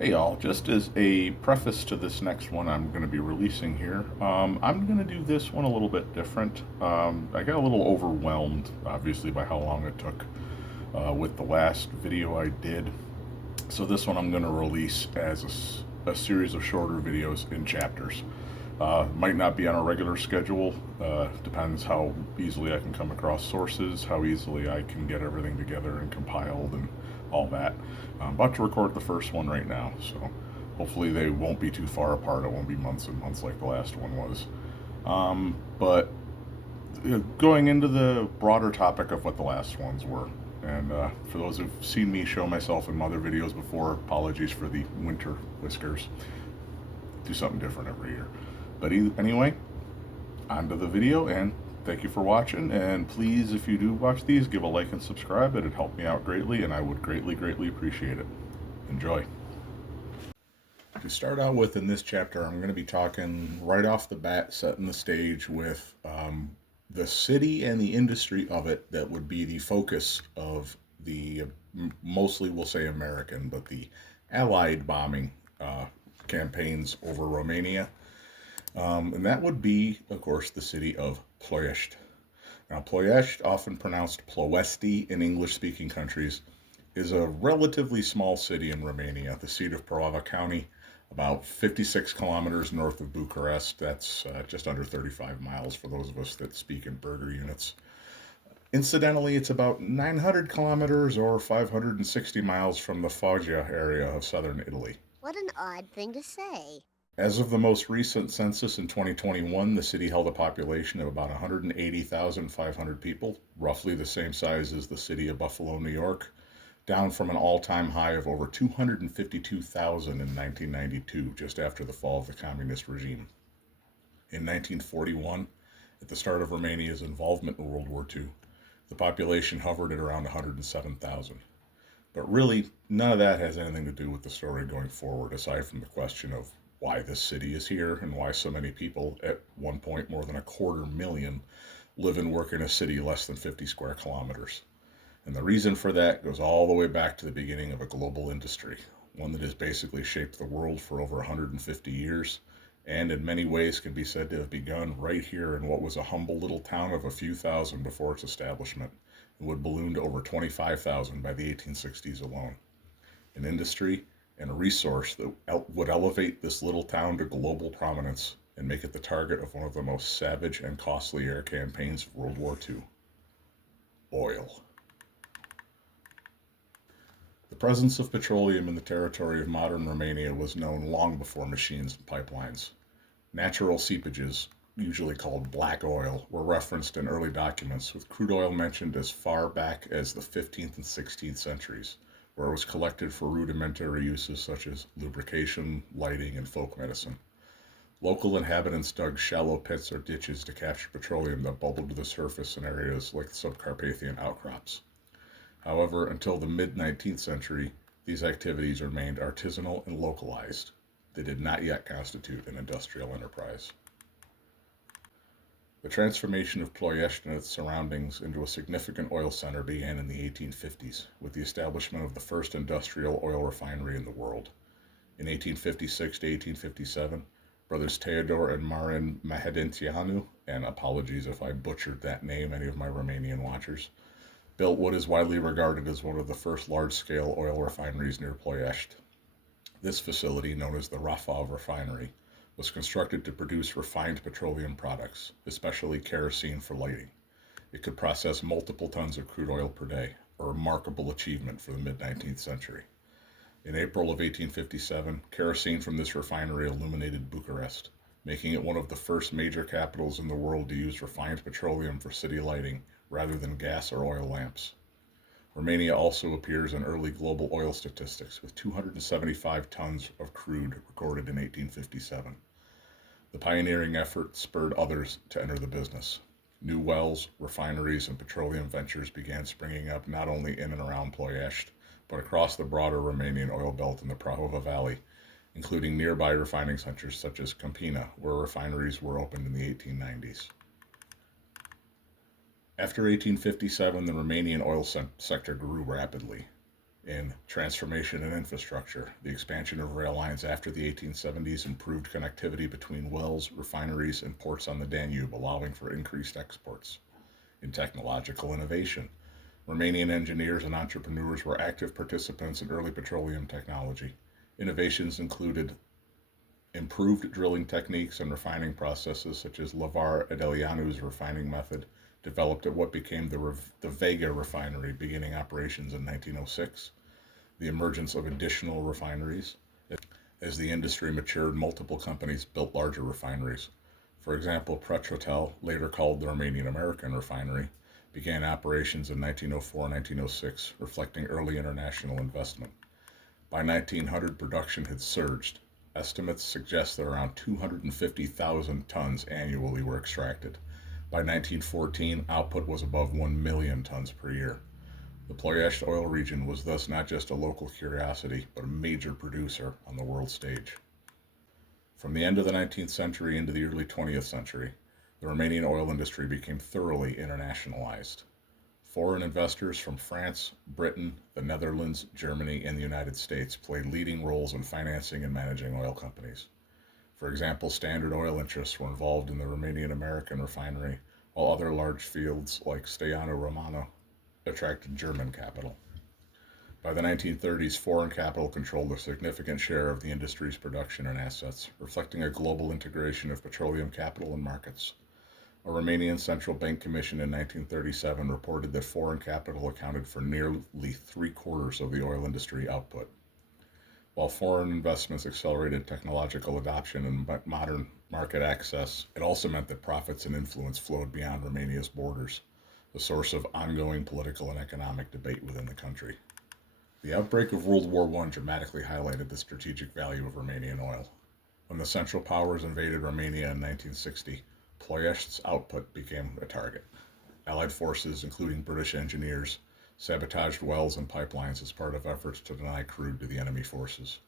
Hey y'all, just as a preface to this next one I'm going to be releasing here, I'm going to do this one a little bit different. I got a little overwhelmed, obviously, by how long it took with the last video I did. So this one I'm going to release as a series of shorter videos in chapters. Might not be on a regular schedule, depends how easily I can come across sources, how easily I can get everything together and compiled and all that. I'm about to record the first one right now, so hopefully they won't be too far apart. It won't be months and months like the last one was. But going into the broader topic of what the last ones were, and for those who've seen me show myself in other videos before, apologies for the winter whiskers. Do something different every year. But anyway, on to the video, and thank you for watching. And please, if you do watch these, give a like and subscribe. It'd help me out greatly, and I would greatly appreciate it. Enjoy. To start out with in this chapter, I'm going to be talking right off the bat, setting the stage with the city and the industry of it that would be the focus of the mostly, we'll say American, but the Allied bombing campaigns over Romania. And that would be, of course, the city of Ploiești. Now, Ploiești, often pronounced Ploesti in English speaking countries, is a relatively small city in Romania, the seat of Prahova County, about 56 kilometers north of Bucharest. That's just under 35 miles for those of us that speak in burger units. Incidentally, it's about 900 kilometers or 560 miles from the Foggia area of southern Italy. What an odd thing to say. As of the most recent census in 2021, the city held a population of about 180,500 people, roughly the same size as the city of Buffalo, New York, down from an all time high of over 252,000 in 1992, just after the fall of the communist regime. In 1941, at the start of Romania's involvement in World War II, the population hovered at around 107,000. But really, none of that has anything to do with the story going forward, aside from the question of why this city is here and why so many people, at one point more than a quarter million, live and work in a city less than 50 square kilometers. And the reason for that goes all the way back to the beginning of a global industry, one that has basically shaped the world for over 150 years, and in many ways can be said to have begun right here in what was a humble little town of a few thousand before its establishment, and would balloon to over 25,000 by the 1860s alone. An industry and a resource that would elevate this little town to global prominence and make it the target of one of the most savage and costly air campaigns of World War II: oil. The presence of petroleum in the territory of modern Romania was known long before machines and pipelines. Natural seepages, usually called black oil, were referenced in early documents, with crude oil mentioned as far back as the 15th and 16th centuries, where it was collected for rudimentary uses such as lubrication, lighting, and folk medicine. Local inhabitants dug shallow pits or ditches to capture petroleum that bubbled to the surface in areas like the subcarpathian outcrops. However, until the mid 19th century, these activities remained artisanal and localized. They did not yet constitute an industrial enterprise. The transformation of Ploiești and its surroundings into a significant oil center began in the 1850s with the establishment of the first industrial oil refinery in the world. In 1856 to 1857, brothers Teodor and Marin Mahedențianu, and apologies if I butchered that name, any of my Romanian watchers, built what is widely regarded as one of the first large-scale oil refineries near Ploiești. This facility, known as the Rafov refinery, was constructed to produce refined petroleum products, especially kerosene for lighting. It could process multiple tons of crude oil per day, a remarkable achievement for the mid-19th century. In April of 1857, kerosene from this refinery illuminated Bucharest, making it one of the first major capitals in the world to use refined petroleum for city lighting rather than gas or oil lamps. Romania also appears in early global oil statistics, with 275 tons of crude recorded in 1857. The pioneering effort spurred others to enter the business. New wells, refineries, and petroleum ventures began springing up not only in and around Ploiești, but across the broader Romanian oil belt in the Prahova Valley, including nearby refining centers such as Câmpina, where refineries were opened in the 1890s. After 1857, the Romanian oil sector grew rapidly. In transformation and infrastructure, the expansion of rail lines after the 1870s improved connectivity between wells, refineries, and ports on the Danube, allowing for increased exports. In technological innovation, Romanian engineers and entrepreneurs were active participants in early petroleum technology. Innovations included improved drilling techniques and refining processes, such as Lavar Adelianu's refining method, developed at what became the Vega refinery, beginning operations in 1906. The emergence of additional refineries. As the industry matured, multiple companies built larger refineries. For example, Pretrotel, later called the Romanian American Refinery, began operations in 1904 and 1906, reflecting early international investment. By 1900, production had surged. Estimates suggest that around 250,000 tons annually were extracted. By 1914, output was above 1 million tons per year. The Ploesti oil region was thus not just a local curiosity, but a major producer on the world stage. From the end of the 19th century into the early 20th century, the Romanian oil industry became thoroughly internationalized. Foreign investors from France, Britain, the Netherlands, Germany, and the United States played leading roles in financing and managing oil companies. For example, Standard Oil interests were involved in the Romanian American refinery, while other large fields like Steiano Romano attracted German capital. By the 1930s, foreign capital controlled a significant share of the industry's production and assets, reflecting a global integration of petroleum capital and markets. A Romanian central bank commission in 1937 reported that foreign capital accounted for nearly three-quarters of the oil industry output. While foreign investments accelerated technological adoption and modern market access, it also meant that profits and influence flowed beyond Romania's borders, a source of ongoing political and economic debate within the country. The outbreak of World War I dramatically highlighted the strategic value of Romanian oil. When the Central Powers invaded Romania in 1960, Ploiești's output became a target. Allied forces, including British engineers, sabotaged wells and pipelines as part of efforts to deny crude to the enemy forces.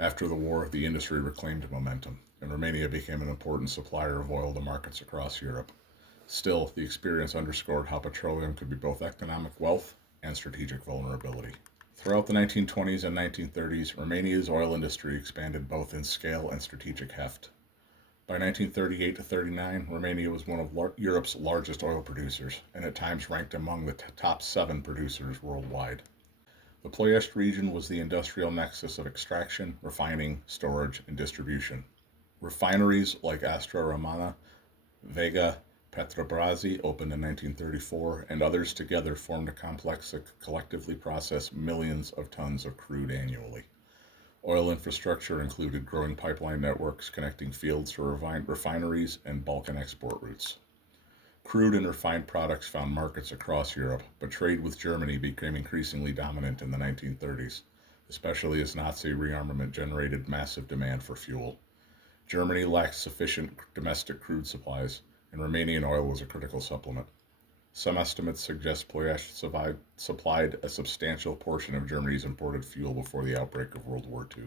After the war, the industry reclaimed momentum, and Romania became an important supplier of oil to markets across Europe. Still, the experience underscored how petroleum could be both economic wealth and strategic vulnerability. Throughout the 1920s and 1930s, Romania's oil industry expanded both in scale and strategic heft. By 1938 to 39, Romania was one of Europe's largest oil producers, and at times ranked among the top 7 producers worldwide. The Ploiești region was the industrial nexus of extraction, refining, storage, and distribution. Refineries like Astra Romana, Vega, Petrobrazi opened in 1934, and others together formed a complex that collectively processed millions of tons of crude annually. Oil infrastructure included growing pipeline networks connecting fields to refineries and Balkan export routes. Crude and refined products found markets across Europe, but trade with Germany became increasingly dominant in the 1930s, especially as Nazi rearmament generated massive demand for fuel. Germany lacked sufficient domestic crude supplies, and Romanian oil was a critical supplement. Some estimates suggest Ploiești supplied a substantial portion of Germany's imported fuel before the outbreak of World War II.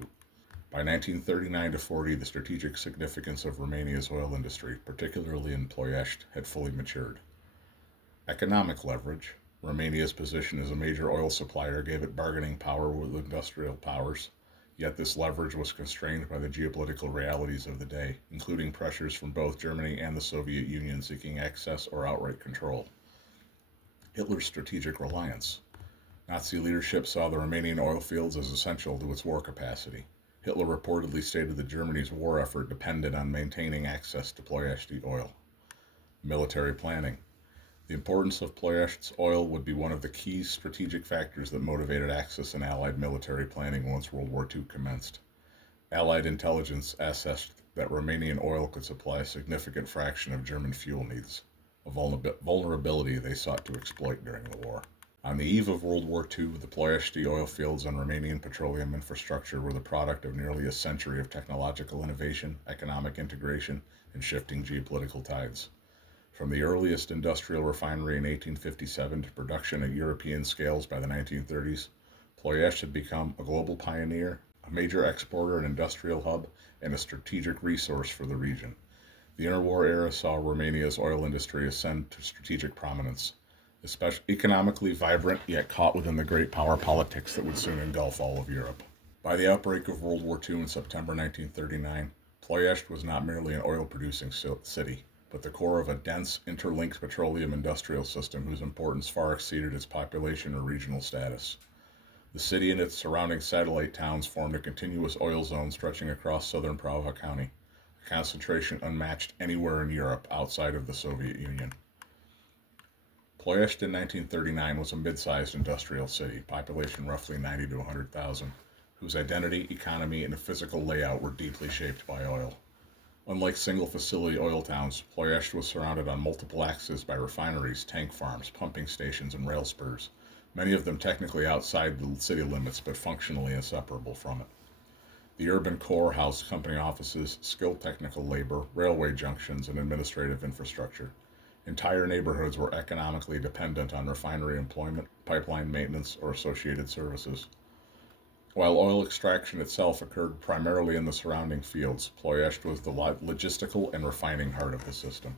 By 1939 to 40, the strategic significance of Romania's oil industry, particularly in Ploiești, had fully matured. Economic leverage. Romania's position as a major oil supplier gave it bargaining power with industrial powers, yet this leverage was constrained by the geopolitical realities of the day, including pressures from both Germany and the Soviet Union seeking access or outright control. Hitler's strategic reliance. Nazi leadership saw the Romanian oil fields as essential to its war capacity. Hitler reportedly stated that Germany's war effort depended on maintaining access to Ploiești oil. Military planning. The importance of Ploiești's oil would be one of the key strategic factors that motivated Axis and Allied military planning once World War II commenced. Allied intelligence assessed that Romanian oil could supply a significant fraction of German fuel needs, a vulnerability they sought to exploit during the war. On the eve of World War II, the Ploiești oil fields and Romanian petroleum infrastructure were the product of nearly a century of technological innovation, economic integration, and shifting geopolitical tides. From the earliest industrial refinery in 1857 to production at European scales by the 1930s, Ploiești had become a global pioneer, a major exporter and industrial hub, and a strategic resource for the region. The interwar era saw Romania's oil industry ascend to strategic prominence. especially economically vibrant yet caught within the great power politics that would soon engulf all of Europe. By the outbreak of World War II in September 1939, Ploesti was not merely an oil producing city, but the core of a dense, interlinked petroleum industrial system whose importance far exceeded its population or regional status. The city and its surrounding satellite towns formed a continuous oil zone stretching across southern Prava County, a concentration unmatched anywhere in Europe outside of the Soviet Union. Ploesti in 1939 was a mid-sized industrial city, population roughly 90 to 100,000, whose identity, economy, and physical layout were deeply shaped by oil. Unlike single-facility oil towns, Ploesti was surrounded on multiple axes by refineries, tank farms, pumping stations, and rail spurs, many of them technically outside the city limits but functionally inseparable from it. The urban core housed company offices, skilled technical labor, railway junctions, and administrative infrastructure. Entire neighborhoods were economically dependent on refinery employment, pipeline maintenance, or associated services. While oil extraction itself occurred primarily in the surrounding fields, Ploiești was the logistical and refining heart of the system.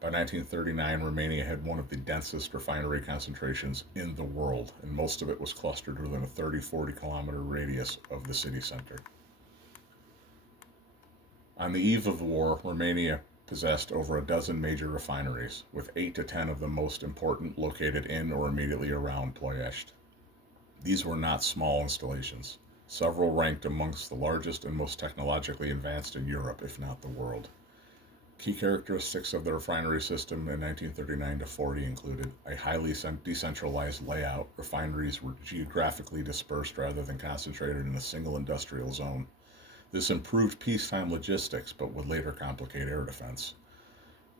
By 1939, Romania had one of the densest refinery concentrations in the world, and most of it was clustered within a 30-40 kilometer radius of the city center. On the eve of the war, Romania possessed over a dozen major refineries, with 8 to 10 of the most important located in or immediately around Ploiești. These were not small installations. Several ranked amongst the largest and most technologically advanced in Europe, if not the world. Key characteristics of the refinery system in 1939 to 40 included a highly decentralized layout. Refineries were geographically dispersed rather than concentrated in a single industrial zone. This improved peacetime logistics, but would later complicate air defense.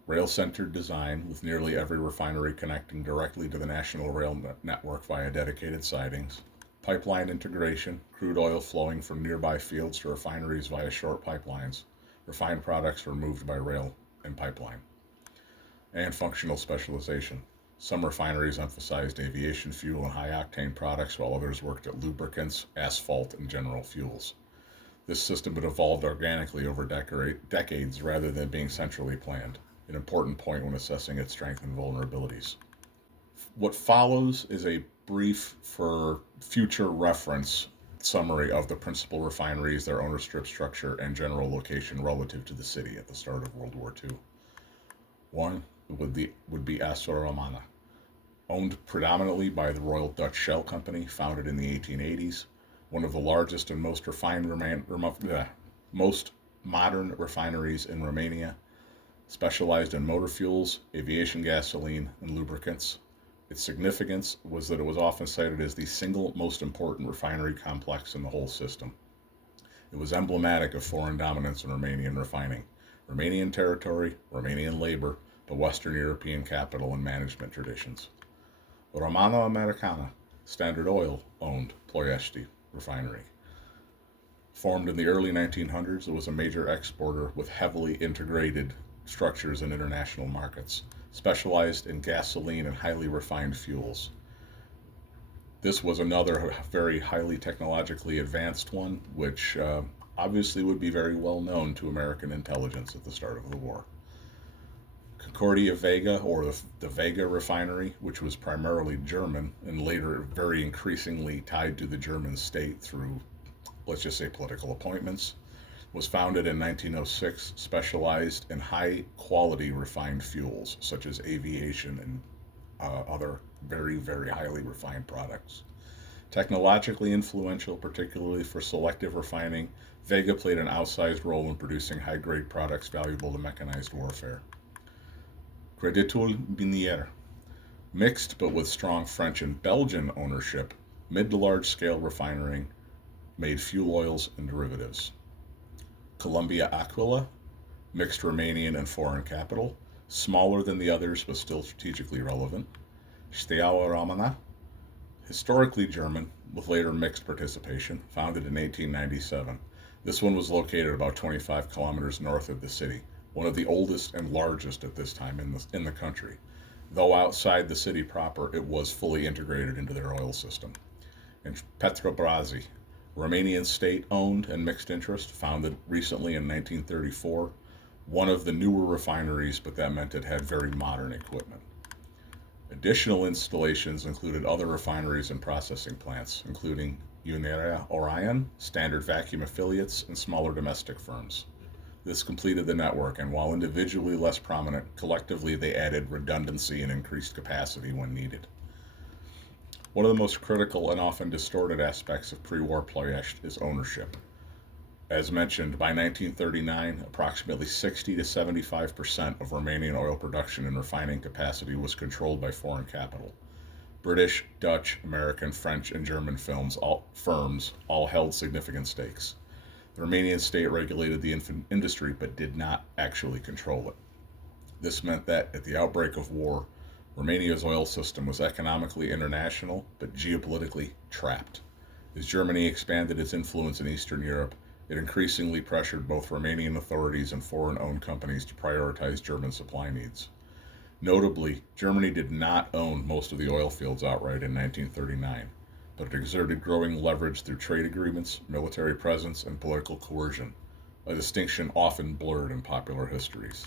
Rail-centered design, with nearly every refinery connecting directly to the national rail network via dedicated sidings. Pipeline integration, crude oil flowing from nearby fields to refineries via short pipelines. Refined products were moved by rail and pipeline. And functional specialization. Some refineries emphasized aviation fuel and high-octane products, while others worked at lubricants, asphalt, and general fuels. This system had evolved organically over decades rather than being centrally planned, an important point when assessing its strengths and vulnerabilities. What follows is a brief, for future reference, summary of the principal refineries, their ownership structure, and general location relative to the city at the start of World War II. One would be Astor Romana, owned predominantly by the Royal Dutch Shell Company, founded in the 1880s, one of the largest and most most modern refineries in Romania, specialized in motor fuels, aviation gasoline, and lubricants. Its significance was that it was often cited as the single most important refinery complex in the whole system. It was emblematic of foreign dominance in Romanian refining, Romanian territory, Romanian labor, but Western European capital and management traditions. Romana Americana, Standard Oil owned Ploiești refinery. Formed in the early 1900s, it was a major exporter with heavily integrated structures in international markets, specialized in gasoline and highly refined fuels. This was another very highly technologically advanced one, which obviously would be very well known to American intelligence at the start of the war. Concordia Vega, or the Vega refinery, which was primarily German and later very increasingly tied to the German state through, let's just say, political appointments, was founded in 1906, specialized in high quality refined fuels such as aviation and other very, very highly refined products. Technologically influential, particularly for selective refining, Vega played an outsized role in producing high grade products valuable to mechanized warfare. Creditul Minier, mixed but with strong French and Belgian ownership, mid to large scale refining, made fuel oils and derivatives. Columbia Aquila, mixed Romanian and foreign capital, smaller than the others but still strategically relevant. Steaua Romana, historically German with later mixed participation, founded in 1897. This one was located about 25 kilometers north of the city, one of the oldest and largest at this time in the country. Though outside the city proper, it was fully integrated into their oil system. And Petrobrazi, Romanian state-owned and mixed interest, founded recently in 1934, one of the newer refineries, but that meant it had very modern equipment. Additional installations included other refineries and processing plants, including Unirea Orion, Standard Vacuum affiliates, and smaller domestic firms. This completed the network, and while individually less prominent, collectively they added redundancy and increased capacity when needed. One of the most critical and often distorted aspects of pre war Ploesti is ownership. As mentioned, by 1939, approximately 60 to 75% of Romanian oil production and refining capacity was controlled by foreign capital. British, Dutch, American, French, and German firms all held significant stakes. The Romanian state regulated the industry but did not actually control it. This meant that at the outbreak of war, Romania's oil system was economically international but geopolitically trapped. As Germany expanded its influence in Eastern Europe, it increasingly pressured both Romanian authorities and foreign owned companies to prioritize German supply needs. Notably, Germany did not own most of the oil fields outright in 1939, but it exerted growing leverage through trade agreements, military presence, and political coercion, a distinction often blurred in popular histories.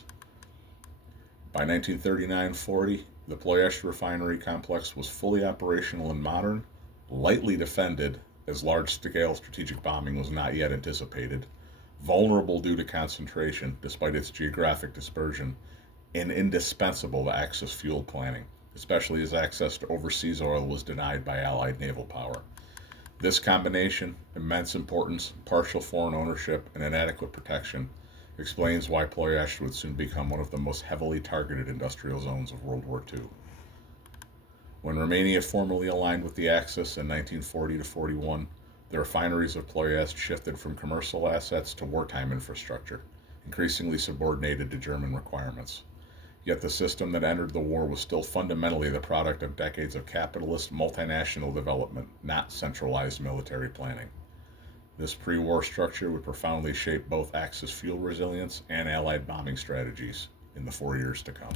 By 1939-40, the Ploesti refinery complex was fully operational and modern, lightly defended as large-scale strategic bombing was not yet anticipated, vulnerable due to concentration despite its geographic dispersion, and indispensable to Axis fuel planning, especially as access to overseas oil was denied by Allied naval power. This combination, immense importance, partial foreign ownership, and inadequate protection, explains why Ploesti would soon become one of the most heavily targeted industrial zones of World War II. When Romania formally aligned with the Axis in 1940 to 41, the refineries of Ploesti shifted from commercial assets to wartime infrastructure, increasingly subordinated to German requirements. Yet the system that entered the war was still fundamentally the product of decades of capitalist multinational development, not centralized military planning. This pre war structure would profoundly shape both Axis fuel resilience and Allied bombing strategies in the 4 years to come.